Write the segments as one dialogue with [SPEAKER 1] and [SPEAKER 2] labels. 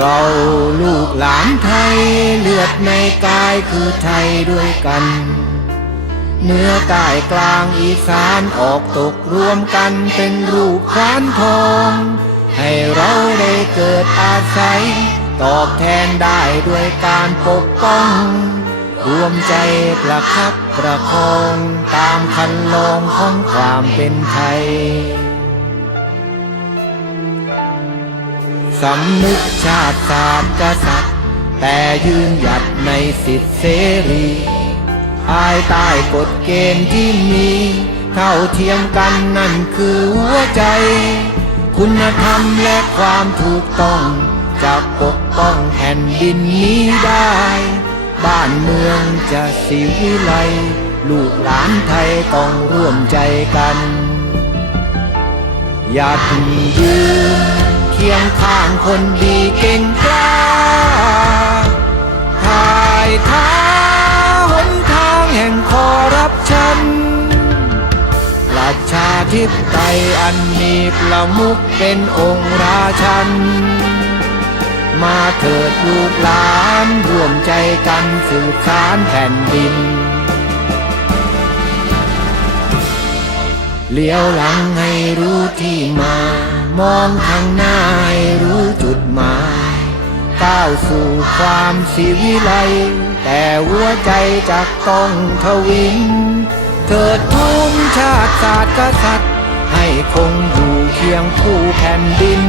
[SPEAKER 1] เราลูกหลานไทยเลือดในกายคือไทยด้วยกัน เนื้อใต้กลางอีสานออกตกรวมกันเป็นรูปควานทอง ให้เราได้เกิดอาศัย ตอบแทนได้ด้วยการปกป้อง รวมใจประคับประคองตามคันลองของความเป็นไทย สำนึกชาติศาสตร์กษัตริย์ แต่ยืนหยัดในสิทธิเสรีภายใต้กฎเกณฑ์ที่มี เท่าเทียมกันนั่นคือหัวใจ คุณธรรมและความถูกต้องจะปกป้องแผ่นดินนี้ได้ บ้านเมืองจะสิวิไลลูกหลานไทยต้องร่วมใจกัน อย่าถึงยืน เคียงข้างคนดีเก่งกล้าถ่ายท้าหนทางแห่งคอร์รัปชันประชาธิปไตยอันมีประมุขเป็นองค์ราชัน มาเถิดลูกหลานร่วมใจกันสืบสานแผ่นดิน เลี้ยวหลังให้รู้ที่มา มองข้างหน้าให้รู้จุดหมายก้าวสู่ความสิวิไล แต่หัวใจจะต้องทวินเถิดทูนชาติศาสตร์กษัตริย์ ให้คงอยู่เคียงคู่แผ่นดิน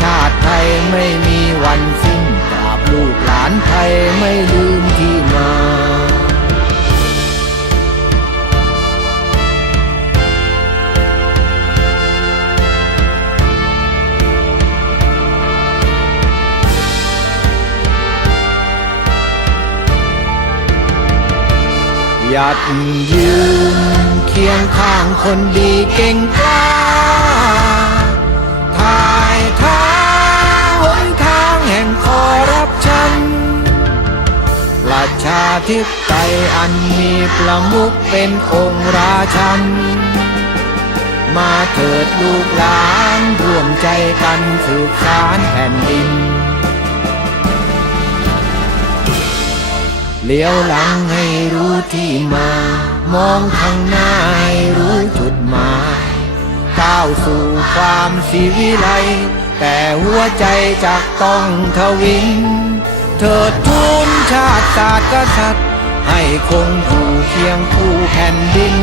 [SPEAKER 1] ชาติไทยไม่มีวันสิ้นตราบลูกหลานไทยไม่ลืม หยัดยืนเคียงข้างคนดีเก่งกล้าถ่ายท้าหนทางแห่งคอร์รัปชัน ประชาธิปไตยอันมีประมุขเป็นองค์ราชัน มาเถิดลูกหลานร่วมใจกันสืบสานแผ่นดิน เลี้ยวหลังให้รู้ที่มา มองข้างหน้าให้รู้จุดหมายก้าวสู่ความสิวิไล แต่หัวใจจะต้องทวิน เถิดทูนชาติศาสตร์กษัตริย์ ให้คงอยู่เคียงคู่แผ่นดิน